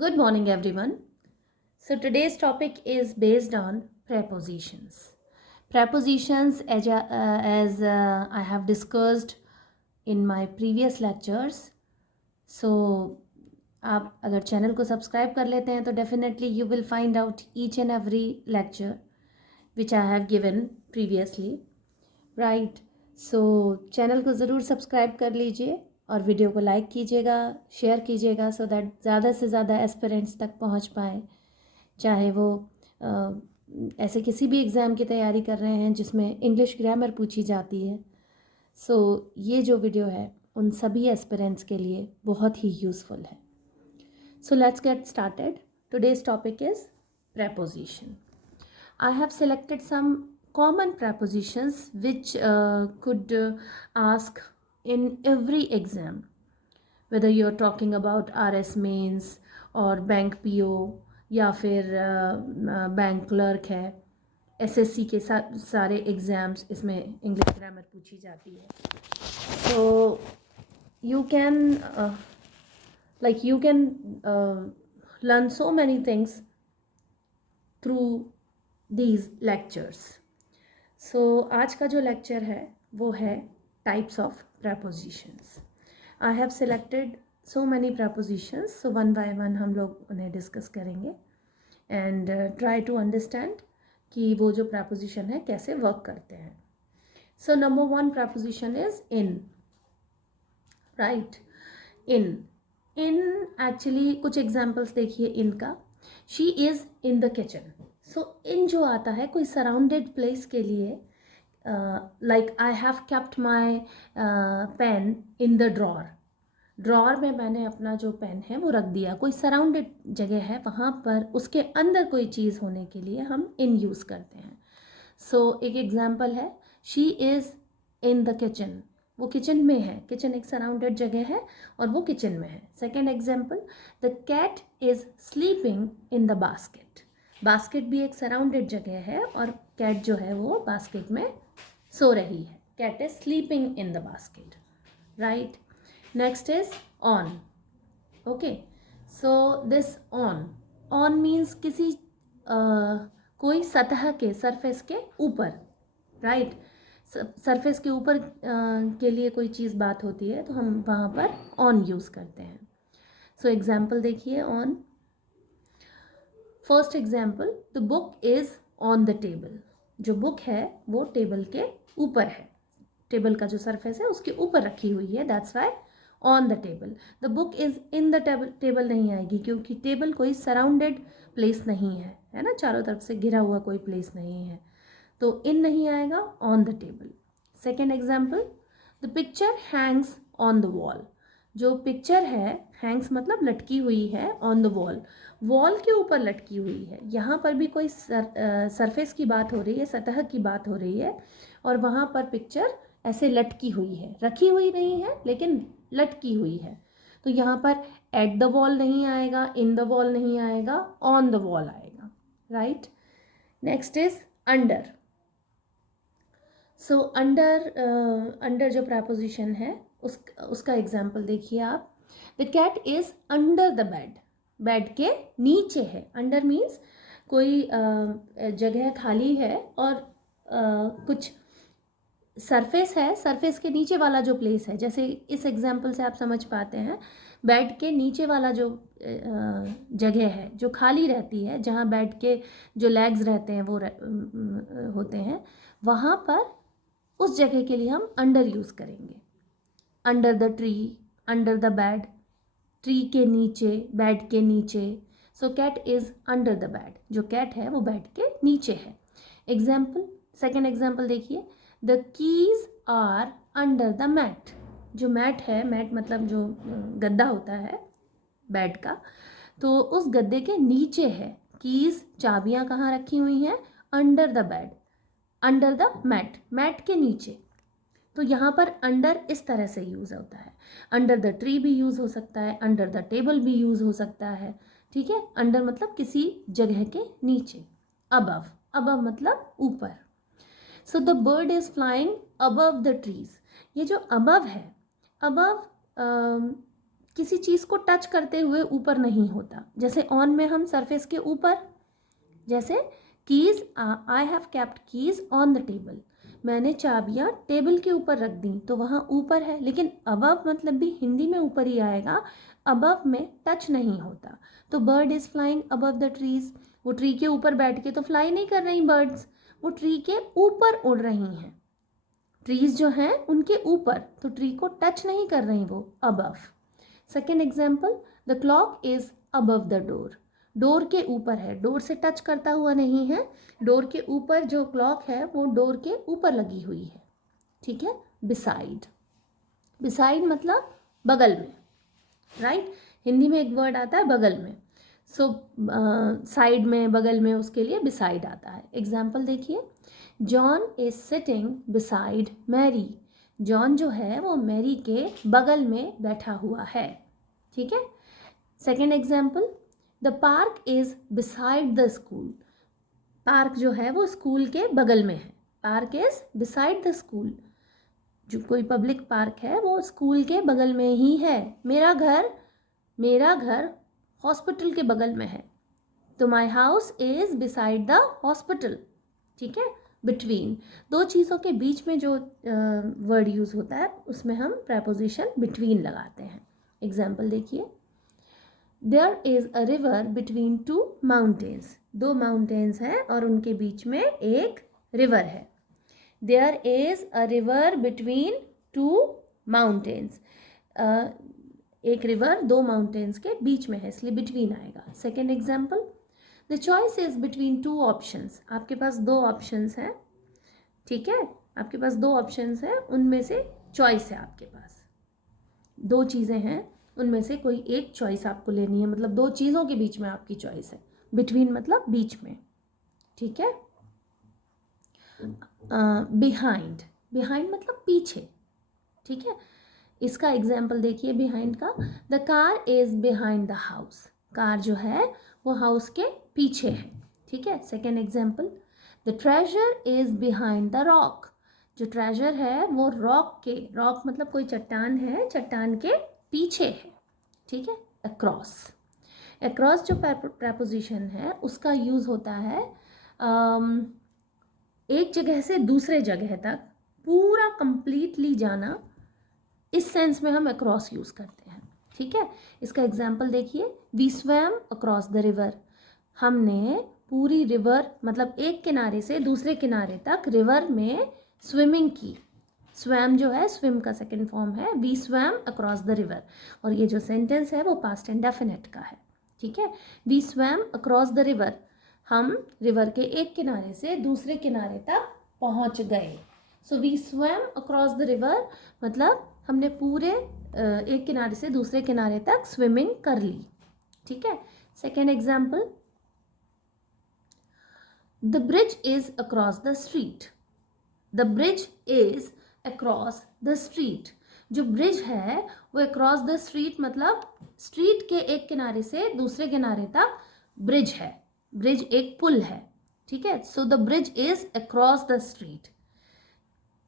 Good morning, everyone. So, today's topic is based on prepositions. Prepositions, as I have discussed in my previous lectures. So, आप अगर channel को subscribe कर लेते हैं तो definitely you will find out each and every lecture which I have given previously right. So channel को ज़रूर subscribe कर लीजिए और वीडियो को लाइक कीजिएगा, शेयर कीजिएगा सो दैट ज़्यादा से ज़्यादा एस्पिरेंट्स तक पहुंच पाएँ, चाहे वो ऐसे किसी भी एग्ज़ाम की तैयारी कर रहे हैं जिसमें इंग्लिश ग्रामर पूछी जाती है. सो ये जो वीडियो है उन सभी एस्पिरेंट्स के लिए बहुत ही यूज़फुल है. So let's get started. Today's topic is preposition. I have selected some common prepositions which could ask in every exam, whether you're talking about RS mains और बैंक PO या फिर बैंक क्लर्क है. SSC के सारे exams इसमें English grammar पूछी जाती है. So you can learn so many things through these lectures. So आज का जो लेक्चर है वो है types of prepositions. I have selected so many prepositions, so one by one हम लोग उन्हें डिस्कस करेंगे and try to understand कि वो जो preposition है कैसे वर्क करते हैं. So number one preposition is in. Right. In actually कुछ examples देखिए in का. She is in the kitchen. So in जो आता है कोई surrounded place के लिए like I have kept my pen in the drawer. Drawer में मैंने अपना जो पेन है वो रख दिया. कोई सराउंडेड जगह है वहाँ पर उसके अंदर कोई चीज़ होने के लिए हम इन यूज़ करते हैं. सो एक एग्जांपल है she is in the kitchen. वो किचन में है. किचन एक सराउंडेड जगह है और वो किचन में है. Second example the cat is sleeping in the basket. Basket भी एक सराउंडेड जगह है और कैट जो है वो बास्केट में सो रही है. Cat is sleeping in the basket. Right. Next is on. Okay, so this on means किसी कोई सतह के सरफेस के ऊपर. राइट. सरफेस के ऊपर के लिए कोई चीज़ बात होती है तो हम वहाँ पर on यूज़ करते हैं. सो एग्जाम्पल देखिए on. First example the book is on the table. जो बुक है वो टेबल के ऊपर है. टेबल का जो सरफेस है उसके ऊपर रखी हुई है. That's why on the table. The book is in the table. Table नहीं आएगी क्योंकि टेबल कोई सराउंडेड प्लेस नहीं है ना. चारों तरफ से घिरा हुआ कोई प्लेस नहीं है तो इन नहीं आएगा. On the table. Second example the picture Hanks on the wall. जो पिक्चर है हैंग्स मतलब लटकी हुई है. On the wall. वॉल के ऊपर लटकी हुई है. यहाँ पर भी कोई सरफेस की बात हो रही है, सतह की बात हो रही है और वहाँ पर पिक्चर ऐसे लटकी हुई है. रखी हुई नहीं है लेकिन लटकी हुई है. तो यहाँ पर एट द वॉल नहीं आएगा, इन द वॉल नहीं आएगा, ऑन द वॉल आएगा. Right. Next is under. So under जो प्रपोजिशन है उसका एग्जाम्पल देखिए आप. The cat is under the bed. Bed के नीचे है. अंडर मीन्स कोई जगह खाली है और कुछ सरफेस है. सरफेस के नीचे वाला जो प्लेस है, जैसे इस एग्जाम्पल से आप समझ पाते हैं बेड के नीचे वाला जो जगह है जो खाली रहती है, जहाँ बेड के जो लेग्स रहते हैं वो होते हैं, वहाँ पर उस जगह के लिए हम अंडर यूज़ करेंगे. Under the tree, under the bed. Tree के नीचे, बेड के नीचे. So cat is under the bed. जो कैट है वो बेड के नीचे है. एग्जाम्पल. सेकेंड एग्जाम्पल देखिए. The keys are under the mat. जो मैट है, मैट मतलब जो गद्दा होता है बेड का, तो उस गद्दे के नीचे है. कीज़, चाबियाँ कहाँ रखी हुई हैं? Under the bed, under the mat, mat के नीचे. तो यहाँ पर अंडर इस तरह से यूज़ होता है. अंडर द ट्री भी यूज़ हो सकता है, अंडर द टेबल भी यूज़ हो सकता है. ठीक है. अंडर मतलब किसी जगह के नीचे. अबव, अबव मतलब ऊपर. So the bird is flying above the trees. ये जो अबव है, अबव किसी चीज़ को टच करते हुए ऊपर नहीं होता। जैसे ऑन में हम सरफेस के ऊपर, जैसे keys, I have kept keys on the table, मैंने चाबियाँ टेबल के ऊपर रख दी, तो वहाँ ऊपर है। लेकिन अबव मतलब भी हिंदी में ऊपर ही आएगा, अबव में टच नहीं होता। तो bird is flying above the trees, वो ट्री के ऊपर बैठ के तो फ्लाई नहीं कर रही बर्ड्स, वो ट्री के ऊपर उड़ रही हैं। ट्रीज जो हैं उनके ऊपर, तो ट्री को टच नहीं कर रही वो, above. Second example, the clock is above the door, door के ऊपर है, डोर से टच करता हुआ नहीं है, डोर के ऊपर जो क्लॉक है वो डोर के ऊपर लगी हुई है, ठीक है। बिसाइड, बिसाइड मतलब बगल में, राइट। हिंदी में एक वर्ड आता है बगल में, सो साइड में, बगल में, उसके लिए बिसाइड आता है। एग्जाम्पल देखिए, John is sitting beside Mary, John जो है वो मैरी के बगल में बैठा हुआ है, ठीक है। Second example, the park is beside the school, park जो है वो स्कूल के बगल में है, park is beside the school, जो कोई पब्लिक पार्क है वो स्कूल के बगल में ही है। मेरा घर हॉस्पिटल के बगल में है, तो my house is beside the hospital, ठीक है। बिटवीन, दो चीज़ों के बीच में जो वर्ड यूज़ होता है उसमें हम प्रेपोजिशन बिटवीन लगाते हैं। एग्जाम्पल देखिए, there is a river between two mountains, दो माउंटेन्स हैं और उनके बीच में एक रिवर है। There is a river between two mountains, एक रिवर दो माउंटेन्स के बीच में है, इसलिए बिटवीन आएगा। Second example, the choice is between two options, आपके पास दो ऑप्शंस हैं, ठीक है, आपके पास दो ऑप्शंस हैं, उनमें से चॉइस है, आपके पास दो चीज़ें हैं, उनमें से कोई एक चॉइस आपको लेनी है, मतलब दो चीज़ों के बीच में आपकी चॉइस है। बिटवीन मतलब बीच में, ठीक है। बिहाइंड, बिहाइंड मतलब पीछे, ठीक है। इसका एग्जाम्पल देखिए बिहाइंड का, the car is behind the house, car जो है वो हाउस के पीछे है, ठीक है। Second example, the treasure is behind the rock, जो ट्रेजर है वो रॉक के, रॉक मतलब कोई चट्टान है, चट्टान के पीछे है, ठीक है। अक्रॉस, अक्रॉस जो प्रेपोजिशन है उसका यूज़ होता है एक जगह से दूसरे जगह तक पूरा कंप्लीटली जाना, इस सेंस में हम अक्रॉस यूज़ करते हैं, ठीक है। इसका एग्जाम्पल देखिए, we swam across the river, हमने पूरी रिवर मतलब एक किनारे से दूसरे किनारे तक रिवर में स्विमिंग की। स्वैम जो है स्विम का सेकेंड फॉर्म है, we swam across the river, और ये जो सेंटेंस है वो पास्ट इंडेफिनिट का है, ठीक है। We swam across the river, हम रिवर के एक किनारे से दूसरे किनारे तक पहुंच गए। So we swam across the river मतलब हमने पूरे एक किनारे से दूसरे किनारे तक स्विमिंग कर ली, ठीक है। Second example, the bridge is across the street, the bridge is across the street, जो ब्रिज है वो अक्रॉस द स्ट्रीट मतलब स्ट्रीट के एक किनारे से दूसरे किनारे तक ब्रिज है, ब्रिज एक पुल है, ठीक है। So the bridge is across the street,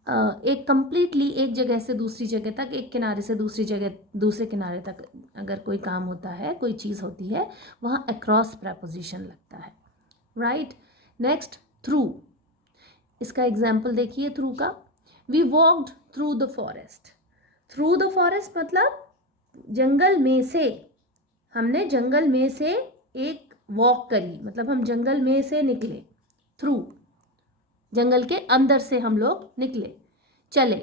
एक कंप्लीटली एक जगह से दूसरी जगह तक, एक किनारे से दूसरी जगह दूसरे किनारे तक अगर कोई काम होता है, कोई चीज़ होती है, वहाँ अक्रॉस प्रेपोजिशन लगता है, राइट। नेक्स्ट, थ्रू, इसका एग्जाम्पल देखिए थ्रू का, we walked through the forest, through the forest मतलब जंगल में से, हमने जंगल में से एक वॉक करी, मतलब हम जंगल में से निकले, थ्रू जंगल के अंदर से हम लोग निकले, चले,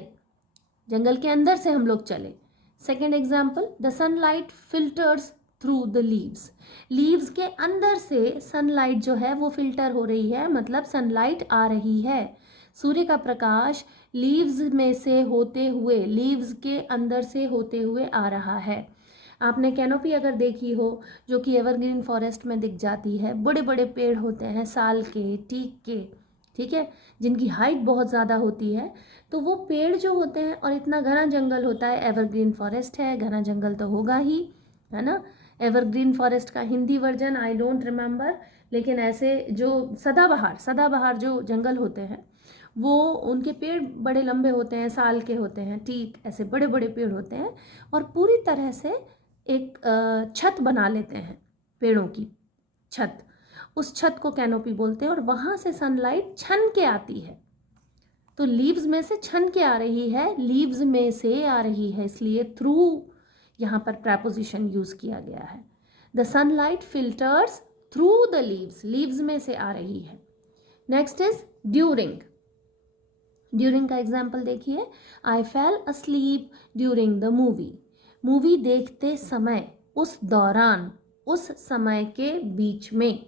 जंगल के अंदर से हम लोग चले। Second example, the sunlight filters through the leaves, leaves के अंदर से सनलाइट जो है वो फिल्टर हो रही है, मतलब सनलाइट आ रही है, सूर्य का प्रकाश लीव्स में से होते हुए, लीव्स के अंदर से होते हुए आ रहा है। आपने कैनोपी अगर देखी हो जो कि एवरग्रीन फॉरेस्ट में दिख जाती है, बड़े बड़े पेड़ होते हैं साल के, टीक के, ठीक है, जिनकी हाइट बहुत ज़्यादा होती है, तो वो पेड़ जो होते हैं और इतना घना जंगल होता है, एवरग्रीन फॉरेस्ट है, घना जंगल तो होगा ही, है ना। एवरग्रीन फॉरेस्ट का Hindi version I don't remember, लेकिन ऐसे जो सदाबहार जो जंगल होते हैं वो उनके पेड़ बड़े लंबे होते हैं, साल के होते हैं, टीक ऐसे बड़े बड़े पेड़ होते हैं और पूरी तरह से एक छत बना लेते हैं, पेड़ों की छत, उस छत को कैनोपी बोलते हैं, और वहाँ से सनलाइट छन के आती है। तो लीव्स में से छन के आ रही है, लीव्स में से आ रही है, इसलिए थ्रू यहाँ पर प्रैपोजिशन यूज किया गया है। The sunlight filters through the leaves, leaves में से आ रही है। Next is during. ड्यूरिंग का एग्जाम्पल देखिए, I fell asleep during the movie. Movie देखते समय, उस दौरान, उस समय के बीच में।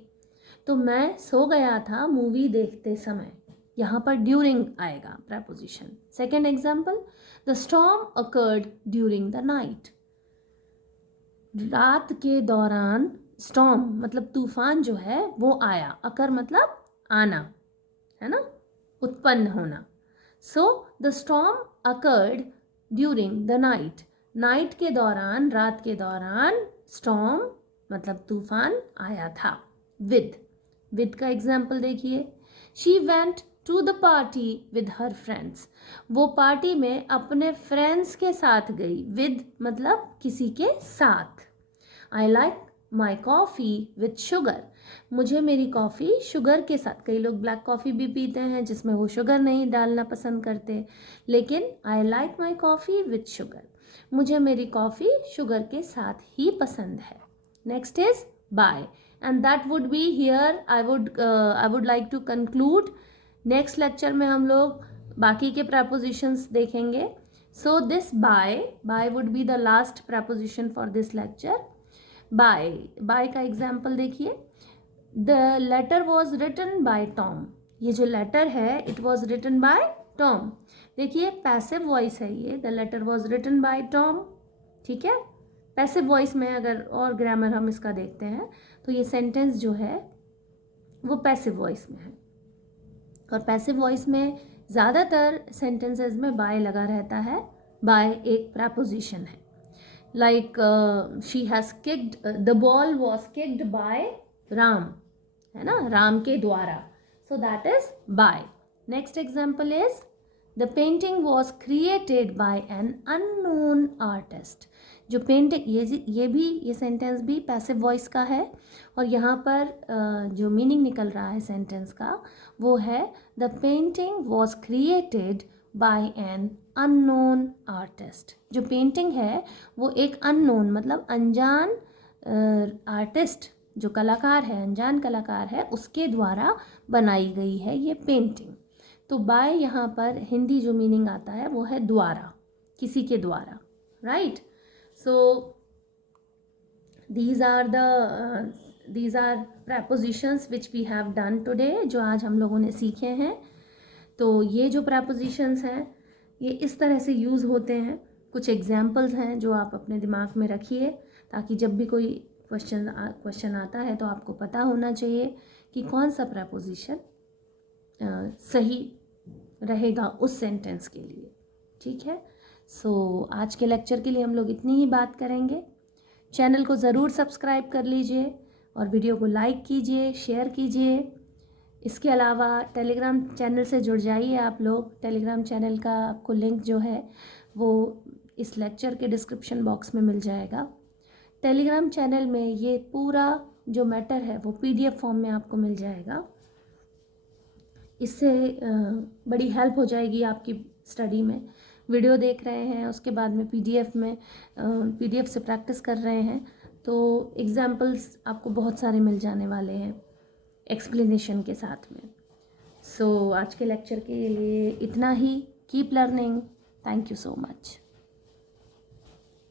तो मैं सो गया था मूवी देखते समय, यहाँ पर ड्यूरिंग आएगा preposition. Second example, the storm occurred during the night. रात के दौरान स्टॉर्म मतलब तूफान जो है वो आया, अकर मतलब आना, है ना, उत्पन्न होना। So the storm occurred during the night. Night के दौरान, रात के दौरान स्टॉर्म मतलब तूफान आया था। विद का एग्जाम्पल देखिए, she went to the party with her friends. वो पार्टी में अपने फ्रेंड्स के साथ गई, विद मतलब किसी के साथ। आई like my coffee with sugar. मुझे मेरी कॉफ़ी शुगर के साथ, कई लोग ब्लैक कॉफ़ी भी पीते हैं जिसमें वो शुगर नहीं डालना पसंद करते, लेकिन I like my coffee with sugar, मुझे मेरी कॉफ़ी शुगर के साथ ही पसंद है। Next is by, and that would be here I would like to conclude. Next lecture में हम लोग बाकी के प्रपोजिशंस देखेंगे। So this by would be the last preposition for this lecture. बाय का एग्जाम्पल देखिए, the letter was written by Tom. ये जो लेटर है it was written by Tom. देखिए पैसिव वॉइस है ये, the letter was written by Tom, ठीक है। पैसिव वॉइस में अगर और ग्रामर हम इसका देखते हैं तो ये सेंटेंस जो है वो पैसिव वॉइस में है, और पैसिव वॉइस में ज़्यादातर सेंटेंसेस में बाय लगा रहता है। बाय एक प्रपोजिशन है, like she has kicked, the ball was kicked by Ram, है ना, राम के द्वारा। so that is by. next example is the painting was created by an unknown artist। जो पेंटिंग, ये सेंटेंस भी पैसिव वॉइस का है, और यहाँ पर जो मीनिंग निकल रहा है सेंटेंस का वो है the painting was created by an unknown artist. जो पेंटिंग है वो एक अननोन मतलब अनजान आर्टिस्ट, जो कलाकार है, अनजान कलाकार है, उसके द्वारा बनाई गई है ये पेंटिंग। तो बाय यहाँ पर हिंदी जो मीनिंग आता है वो है द्वारा, किसी के द्वारा, right. So these are prepositions which we have done today, जो आज हम लोगों ने सीखे हैं। तो ये जो prepositions हैं ये इस तरह से यूज़ होते हैं। कुछ एग्जाम्पल्स हैं जो आप अपने दिमाग में रखिए, ताकि जब भी कोई क्वेश्चन आता है तो आपको पता होना चाहिए कि कौन सा preposition सही रहेगा उस सेंटेंस के लिए, ठीक है। सो आज के लेक्चर के लिए हम लोग इतनी ही बात करेंगे। चैनल को ज़रूर सब्सक्राइब कर लीजिए और वीडियो को लाइक कीजिए, शेयर कीजिए। इसके अलावा टेलीग्राम चैनल से जुड़ जाइए आप लोग। टेलीग्राम चैनल का आपको लिंक जो है वो इस लेक्चर के डिस्क्रिप्शन बॉक्स में मिल जाएगा। टेलीग्राम चैनल में ये पूरा जो मैटर है वो PDF फॉर्म में आपको मिल जाएगा। इससे बड़ी हेल्प हो जाएगी आपकी स्टडी में। वीडियो देख रहे हैं उसके बाद में PDF से प्रैक्टिस कर रहे हैं तो एग्जाम्पल्स आपको बहुत सारे मिल जाने वाले हैं एक्सप्लेनेशन के साथ में। सो आज के लेक्चर के लिए इतना ही। Keep learning. Thank you so much.